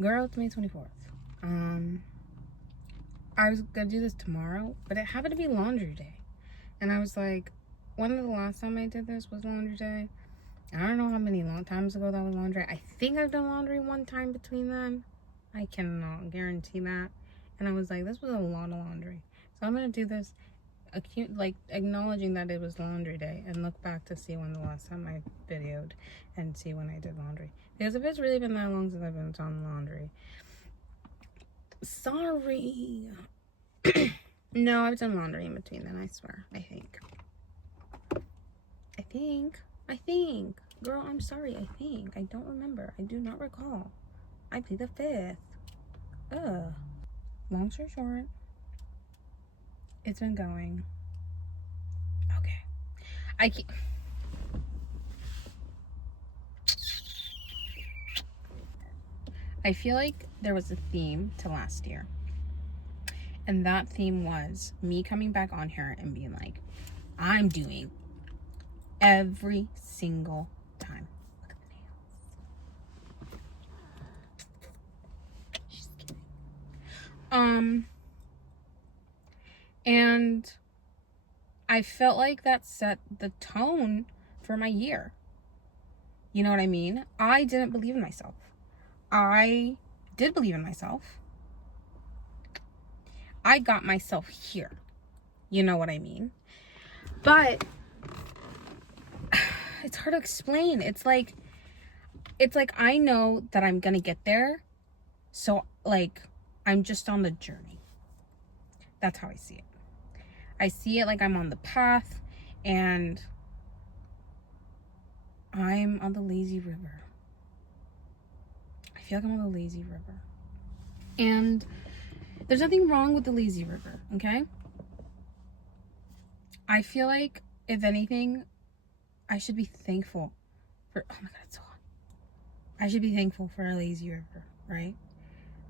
Girl, it's May 24th. I was gonna do this tomorrow, but it happened to be laundry day. And I was like, when the last time I did this was laundry day? I don't know how many long times ago that was laundry. I think I've done laundry one time between then. I cannot guarantee that. And I was like, this was a lot of laundry. So I'm gonna do this like acknowledging that it was laundry day and look back to see when the last time I videoed and see when I did laundry. Because if it's really been that long since I've been done laundry, sorry. No, I've done laundry in between then, I swear. I think. Girl, I'm sorry, I think. I don't remember. I do not recall. I plead the fifth. Ugh. Long story short, it's been going. Okay. I feel like there was a theme to last year. And that theme was me coming back on here and being like, I'm doing every single time. Look at the nails. She's kidding. And I felt like that set the tone for my year. You know what I mean? I didn't believe in myself. I did believe in myself. I got myself here. You know what I mean? But it's hard to explain. It's like I know that I'm gonna get there. So like I'm just on the journey. That's how I see it. I see it like I'm on the path and I'm on the lazy river. I feel like I'm on the lazy river. And there's nothing wrong with the lazy river, okay? I feel like, if anything, I should be thankful for, oh my god, it's so hot. I should be thankful for a lazy river, right?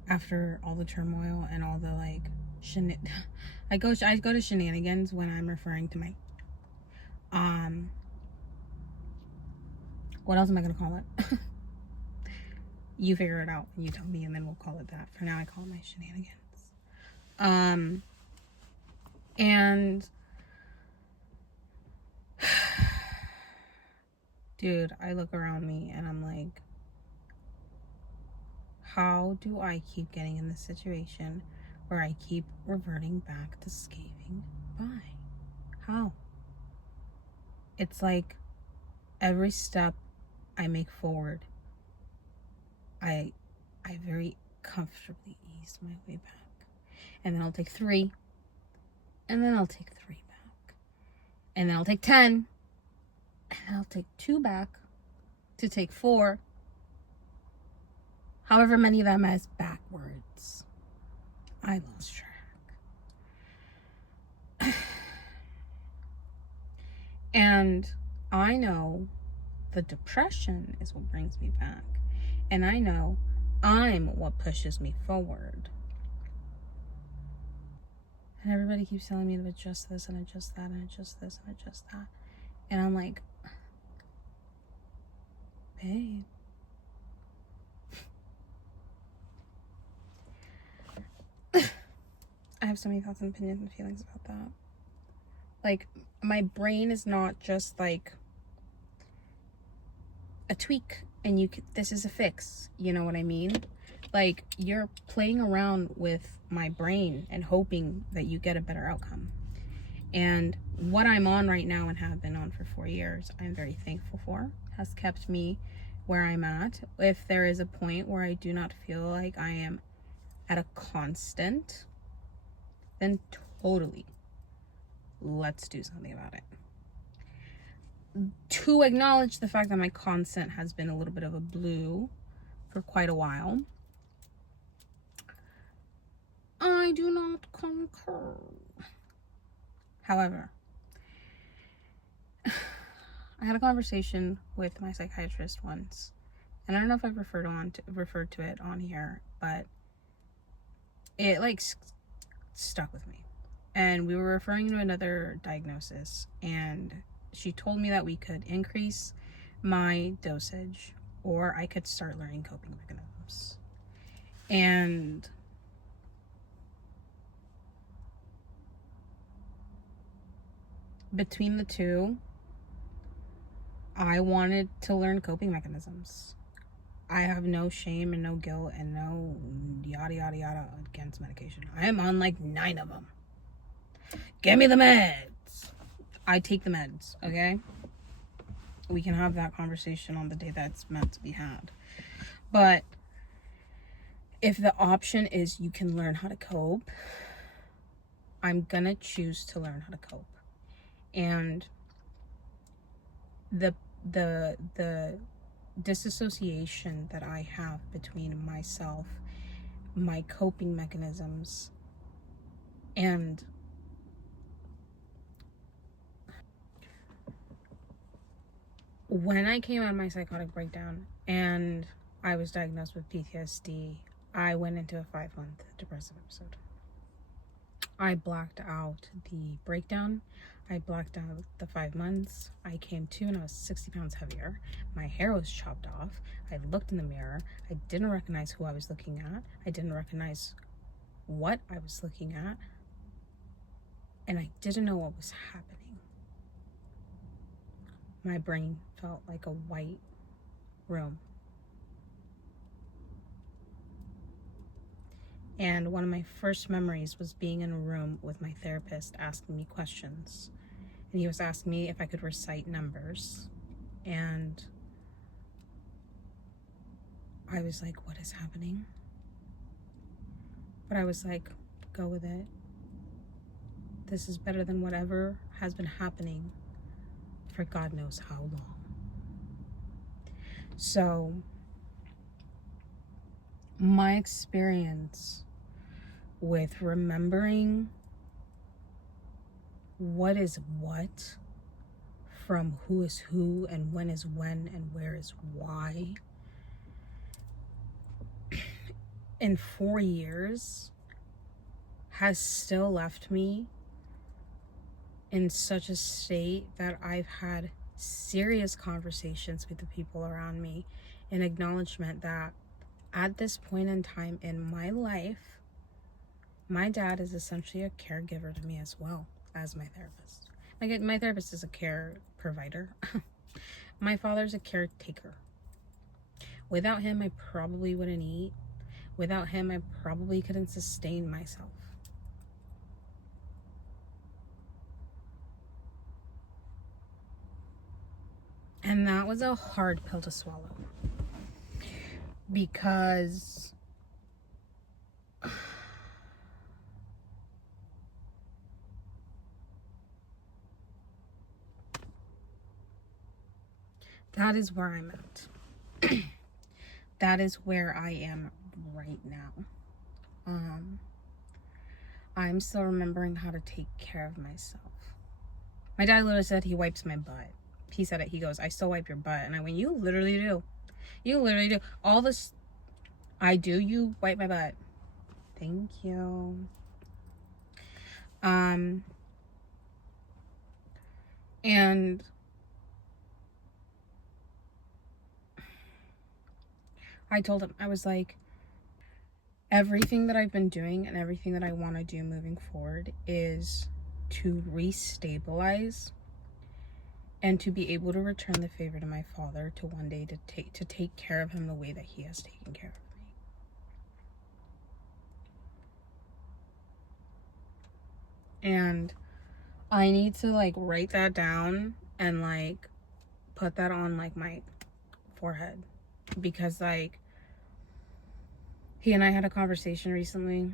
After all the turmoil and all the like I go to shenanigans when I'm referring to my what else am I gonna call it? You figure it out and you tell me and then we'll call it that. For now I call it my shenanigans. And dude, I look around me and I'm like, how do I keep getting in this situation where I keep reverting back to scaling by? How? It's like every step I make forward, I very comfortably ease my way back. And then I'll take 3. And then I'll take 3 back. And then I'll take 10. And then I'll take 2 back to take 4. However many of them as backwards. I lost track. And I know the depression is what brings me back. And I know I'm what pushes me forward. And everybody keeps telling me to adjust this and adjust that and adjust this and adjust that. And I'm like, babe. I have so many thoughts and opinions and feelings about that. Like, my brain is not just like a tweak and this is a fix. You know what I mean? Like, you're playing around with my brain and hoping that you get a better outcome. And what I'm on right now and have been on for 4 years, I'm very thankful for. Has kept me where I'm at. If there is a point where I do not feel like I am at a constant, then totally, let's do something about it. To acknowledge the fact that my constant has been a little bit of a blue for quite a while, I do not concur. However, I had a conversation with my psychiatrist once, and I don't know if I've referred to it on here, but it like stuck with me. And we were referring to another diagnosis, and she told me that we could increase my dosage or I could start learning coping mechanisms. And between the two, I wanted to learn coping mechanisms. I have no shame and no guilt and no yada yada yada against medication. I am on like 9 of them. Give me the meds. I take the meds, okay? We can have that conversation on the day that's meant to be had. But if the option is you can learn how to cope, I'm gonna choose to learn how to cope. And the disassociation that I have between myself, my coping mechanisms, and when I came out of my psychotic breakdown and I was diagnosed with PTSD, I went into a 5-month depressive episode. I blacked out the breakdown. I blacked out the 5 months. I came to and I was 60 pounds heavier. My hair was chopped off. I looked in the mirror. I didn't recognize who I was looking at. I didn't recognize what I was looking at. And I didn't know what was happening. My brain felt like a white room. And one of my first memories was being in a room with my therapist asking me questions. And he was asking me if I could recite numbers. And I was like, what is happening? But I was like, go with it. This is better than whatever has been happening for God knows how long. So, my experience with remembering what is what from who is who and when is when and where is why in 4 years has still left me in such a state that I've had serious conversations with the people around me in acknowledgement that at this point in time in my life, my dad is essentially a caregiver to me as well as my therapist. Like, my therapist is a care provider. My father's a caretaker. Without him, I probably wouldn't eat. Without him, I probably couldn't sustain myself. And that was a hard pill to swallow. Because that is where I'm at. That is where I am right now. I'm still remembering how to take care of myself. My dad literally said he wipes my butt. He said it. He goes, I still wipe your butt. And I went, you literally do. You literally do. All this, I do. You wipe my butt. Thank you. And I told him, I was like, everything that I've been doing and everything that I want to do moving forward is to restabilize and to be able to return the favor to my father, to one day to take care of him the way that he has taken care of me. And I need to like write that down and like put that on like my forehead, because like he and I had a conversation recently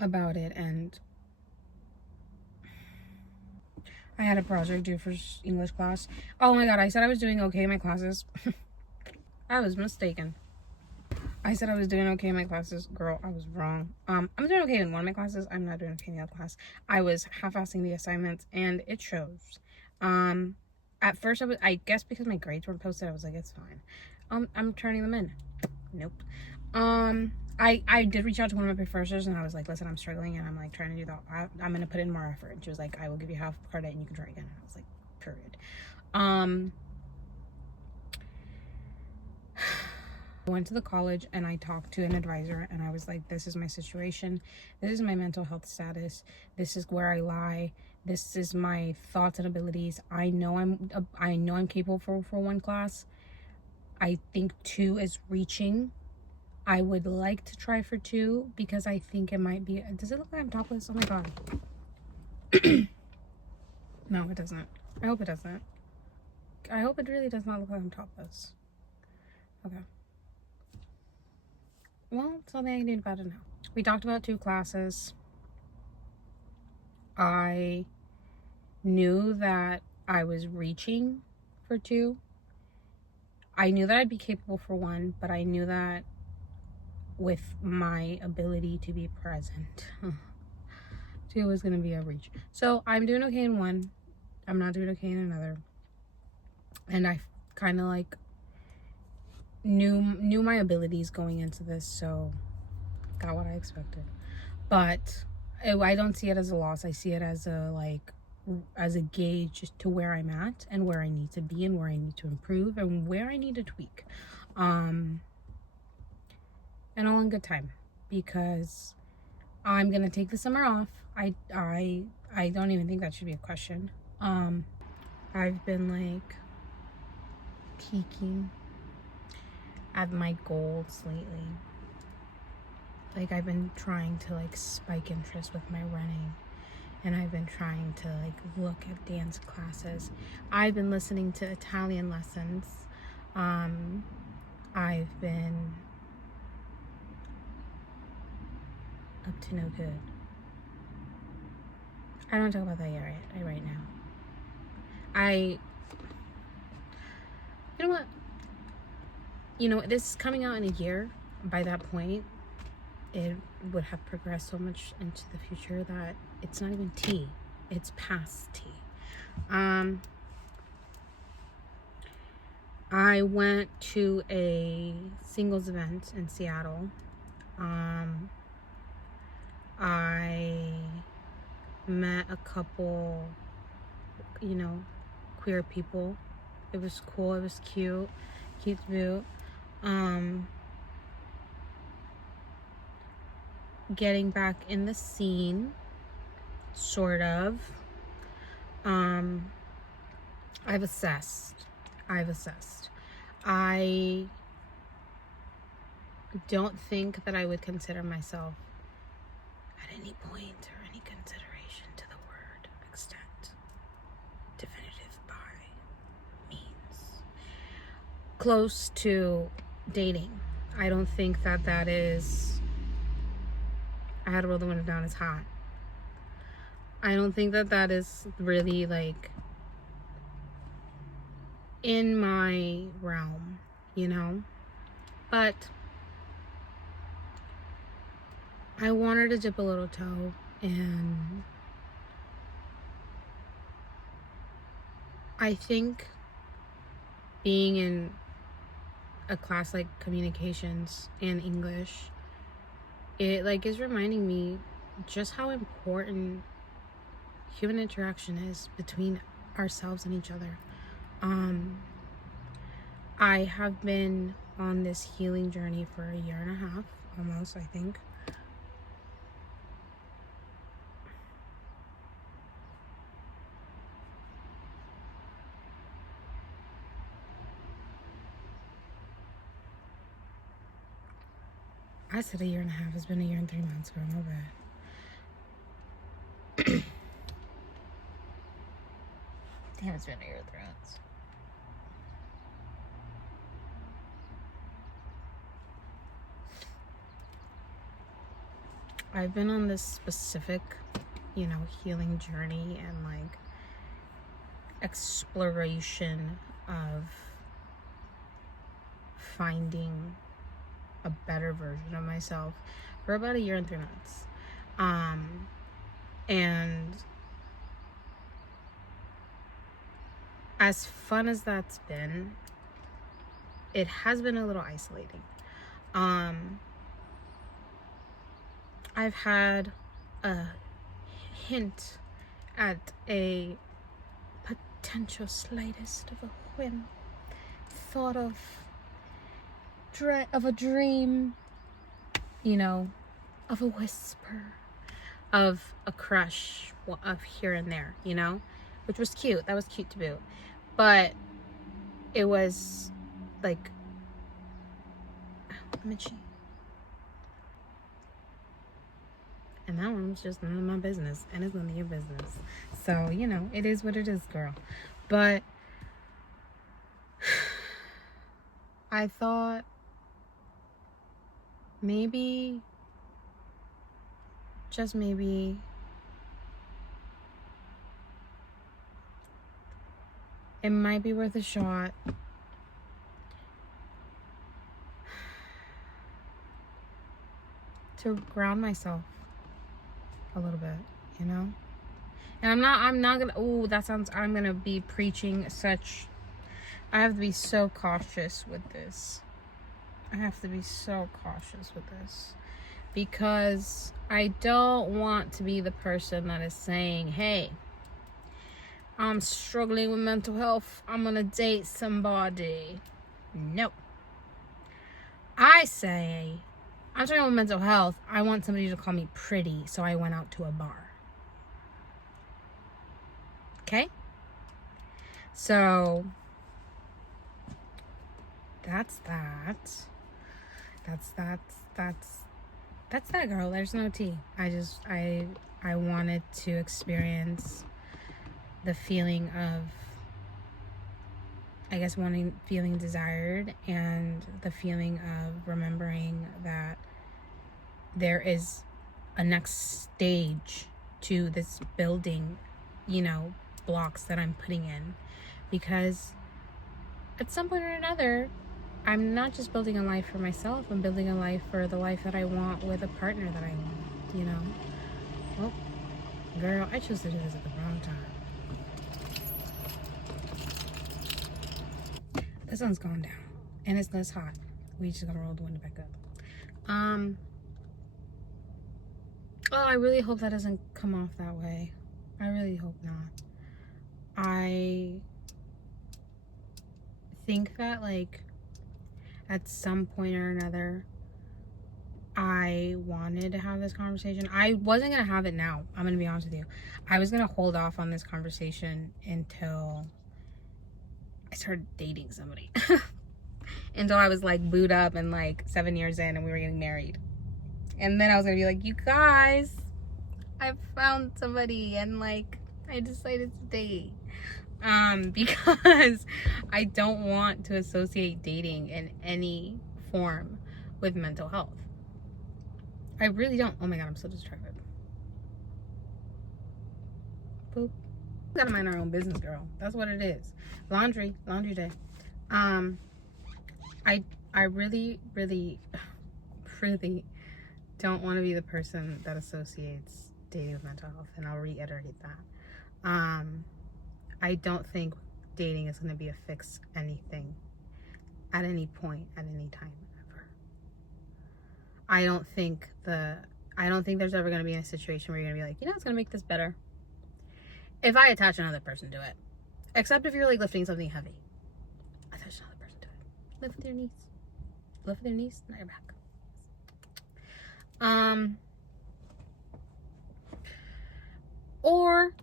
about it, and I had a project due for English class. Oh my god, I said I was doing okay in my classes. I was mistaken. I said I was doing okay in my classes. Girl, I was wrong. I'm doing okay in one of my classes. I'm not doing okay in the other class. I was half-assing the assignments, and it shows. At first I guess because my grades weren't posted, I was like, it's fine. I'm turning them in. Nope. I did reach out to one of my professors, and I was like, listen, I'm struggling, and I'm like trying to do that. I'm gonna put in more effort. And she was like, I will give you half credit and you can try again. And I was like, period. I went to the college and I talked to an advisor and I was like, this is my situation. This is my mental health status. This is where I lie. This is my thoughts and abilities. I know I'm capable for one class. I think 2 is reaching. I would like to try for 2 because I think it might be. Does it look like I'm topless? Oh my god. No, it doesn't. I hope it doesn't. I hope it really does not look like I'm topless. Okay. Well, something I can do about it now. We talked about 2 classes. I knew that I was reaching for 2. I knew that I'd be capable for 1, but I knew that with my ability to be present, 2 was going to be a reach. So I'm doing okay in 1. I'm not doing okay in another. And I kind of like knew my abilities going into this, so got what I expected. But I don't see it as a loss. I see it as a gauge to where I'm at and where I need to be and where I need to improve and where I need to tweak. And all in good time, because I'm gonna take the summer off. I don't even think that should be a question. I've been like peeking at my goals lately. Like I've been trying to like spike interest with my running, and I've been trying to like look at dance classes. I've been listening to Italian lessons. I've been up to no good. I don't talk about that yet right now. You know what? This is coming out in a year. By that point, it would have progressed so much into the future that it's not even tea. It's past tea. I went to a singles event in Seattle. I met a couple, queer people. It was cool. It was cute. Cute to boot. Getting back in the scene, sort of. I've assessed. I don't think that I would consider myself at any point or any consideration to the word extent definitive by means close to dating. I don't think that is. I had to roll the window down, it's hot. I don't think that is really like in my realm, but I wanted to dip a little toe, and I think being in a class like communications and English, it like is reminding me just how important human interaction is between ourselves and each other. I have been on this healing journey for a year and a half, almost, I think. I said a year and a half. It's been a year and 3 months, girl. My bad. Damn, it's been a year and 3 months. I've been on this specific, healing journey and like exploration of finding a better version of myself for about a year and 3 months. And as fun as that's been, it has been a little isolating. I've had a hint at a potential slightest of a whim thought of a dream, you know, of a whisper, of a crush, of here and there, you know, which was cute. That was cute to boot. But it was like, Mitchie. And that one was just none of my business, and it's none of your business. So, you know, it is what it is, girl. But I thought maybe, just maybe, it might be worth a shot. To ground myself a little bit, you know? And I'm not gonna, I'm gonna be preaching such, I have to be so cautious with this. Because I don't want to be the person that is saying, hey, I'm struggling with mental health, I'm gonna date somebody. No. I say, I'm struggling with mental health, I want somebody to call me pretty, so I went out to a bar. Okay? So that's that. That's that, girl. There's no tea. I wanted to experience the feeling of, I guess, feeling desired, and the feeling of remembering that there is a next stage to this building, you know, blocks that I'm putting in. Because at some point or another, I'm not just building a life for myself, I'm building a life for the life that I want with a partner that I want, you know? Well, girl, I chose to do this at the wrong time. The sun's gone down, and it's less hot. We just gonna roll the window back up. Oh, I really hope that doesn't come off that way. I really hope not. I think that, like, at some point or another, I wanted to have this conversation. I wasn't going to have it now. I'm going to be honest with you. I was going to hold off on this conversation until I started dating somebody. Until I was, like, booed up and, like, 7 years in and we were getting married. And then I was going to be like, you guys, I found somebody and, like, I decided to date. Because I don't want to associate dating in any form with mental health. I really don't. Oh my god, I'm so distracted. Boop. We gotta mind our own business, girl. That's what it is. Laundry day. I really don't want to be the person that associates dating with mental health, and I'll reiterate that. I don't think dating is going to be a fix anything at any point, at any time, ever. I don't think there's ever going to be in a situation where you're going to be like, you know, it's going to make this better if I attach another person to it. Except if you're, like, lifting something heavy. Attach another person to it. Lift with your knees. Lift with your knees, not your back. Or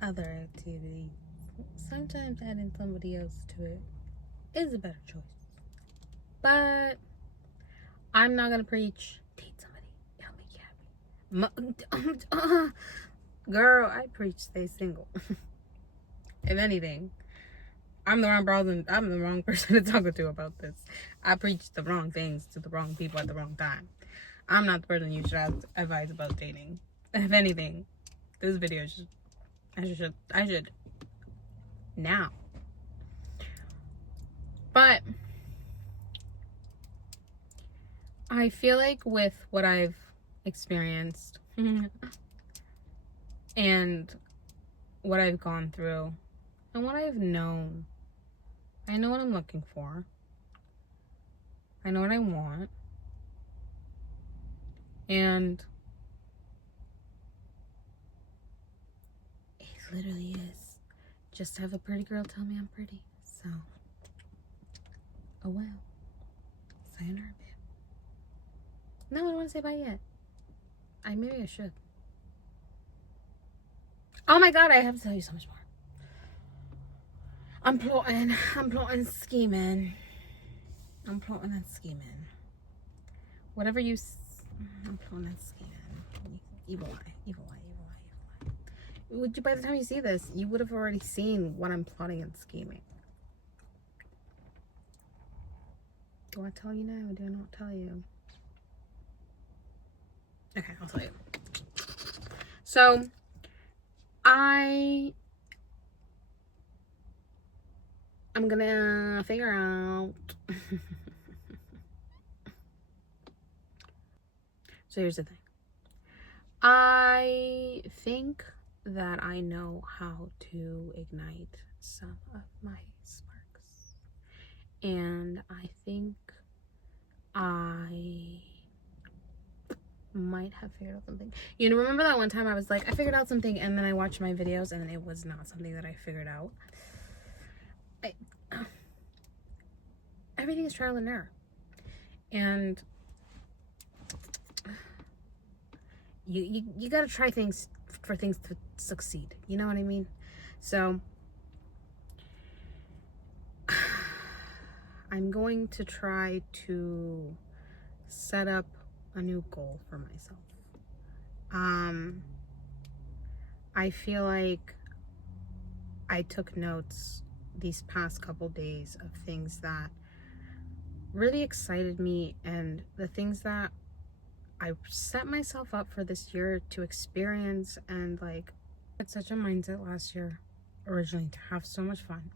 other activities. Sometimes adding somebody else to it is a better choice. But I'm not gonna preach. Date somebody. It'll make you happy. Girl, I preach stay single. If anything, I'm the wrong person to talk to about this. I preach the wrong things to the wrong people at the wrong time. I'm not the person you should ask advice about dating. If anything, this video I should now. But I feel like with what I've experienced and what I've gone through and what I've known, I know what I'm looking for. I know what I want. And it literally is just have a pretty girl tell me I'm pretty. So, oh well. No, I don't want to say bye yet. Maybe I should. Oh my god, I have to tell you so much more. I'm plotting and scheming. I'm plotting and scheming. Whatever you... I'm plotting and scheming. Evil eye, evil eye, evil eye, evil eye. By the time you see this, you would have already seen what I'm plotting and scheming. Do I tell you now or do I not tell you? Okay, I'll tell you. So, I'm gonna figure out. So here's the thing. I think that I know how to ignite some of my sparks. And I think I might have figured out something. You know, remember that one time I was like, I figured out something, and then I watched my videos and it was not something that I figured out. Everything is trial and error. And you gotta try things for things to succeed. You know what I mean? So I'm going to try to set up a new goal for myself. I feel like I took notes these past couple days of things that really excited me and the things that I set myself up for this year to experience. And like, it's such a mindset last year originally to have so much fun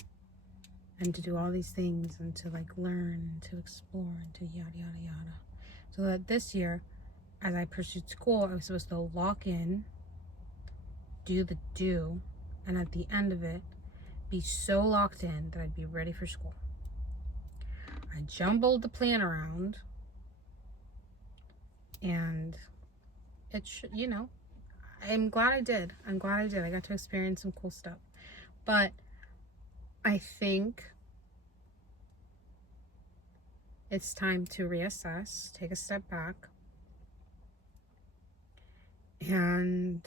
and to do all these things and to like learn and to explore and to yada yada yada, so that this year, as I pursued school, I was supposed to lock in, do the do, and at the end of it be so locked in that I'd be ready for school. I jumbled the plan around, and it should, you know, I'm glad I did. I got to experience some cool stuff. But I think it's time to reassess, take a step back, and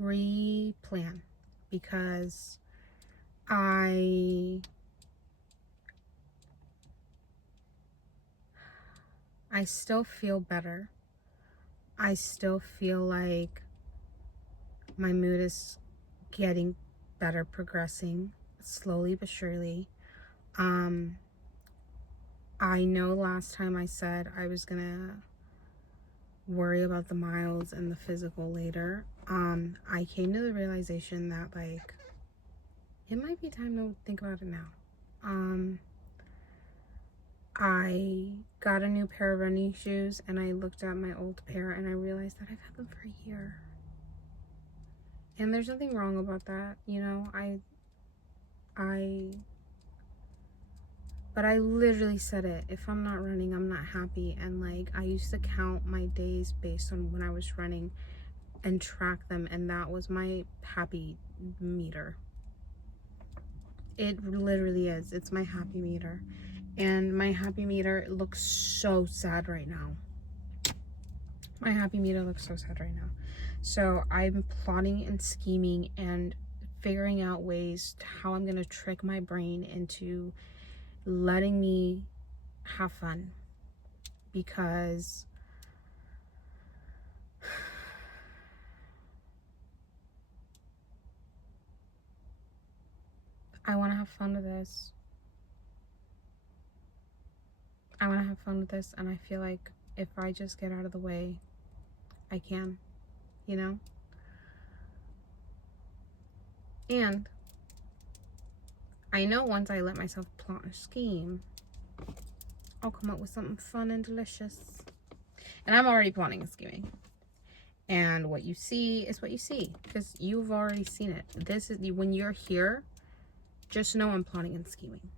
replan, because I still feel better. I still feel like my mood is getting better, progressing slowly but surely. I know last time I said I was gonna worry about the miles and the physical later. I came to the realization that like it might be time to think about it now. I got a new pair of running shoes and I looked at my old pair and I realized that I've had them for a year. And there's nothing wrong about that, you know. But I literally said it. If I'm not running, I'm not happy. And like, I used to count my days based on when I was running and track them, and that was my happy meter. It literally is. It's my happy meter. And my happy meter looks so sad right now. My happy meter looks so sad right now. So I'm plotting and scheming and figuring out ways to how I'm going to trick my brain into letting me have fun, because I want to have fun with this. And I feel like if I just get out of the way, I can, you know? And I know once I let myself plot a scheme, I'll come up with something fun and delicious. And I'm already plotting and scheming. And what you see is what you see, because you've already seen it. This is, when you're here, just know I'm plotting and scheming.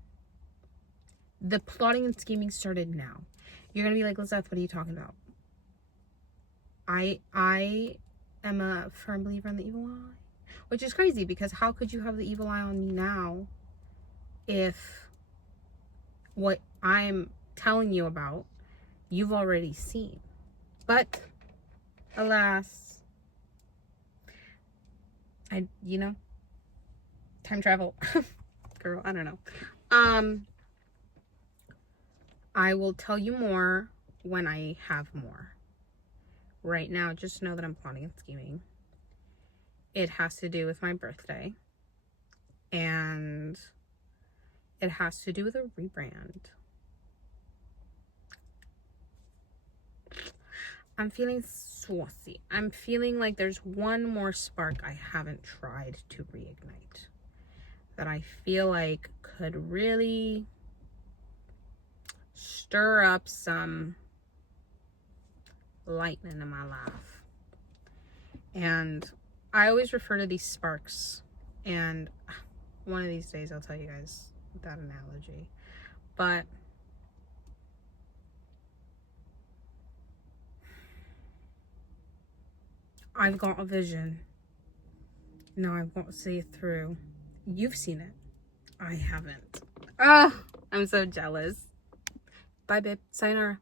The plotting and scheming started now. You're gonna be like, Lizeth, what are you talking about? I am a firm believer in the evil eye, which is crazy, because how could you have the evil eye on me now if what I'm telling you about, you've already seen. But alas, time travel. Girl, I don't know. I will tell you more when I have more. Right now, just know that I'm plotting and scheming. It has to do with my birthday. And it has to do with a rebrand. I'm feeling saucy. I'm feeling like there's one more spark I haven't tried to reignite that I feel like could really stir up some lightning in my life. And I always refer to these sparks, and one of these days I'll tell you guys that analogy. But I've got a vision. Now I've got to see it through. You've seen it. I haven't. I'm so jealous. Bye, babe. Sayonara.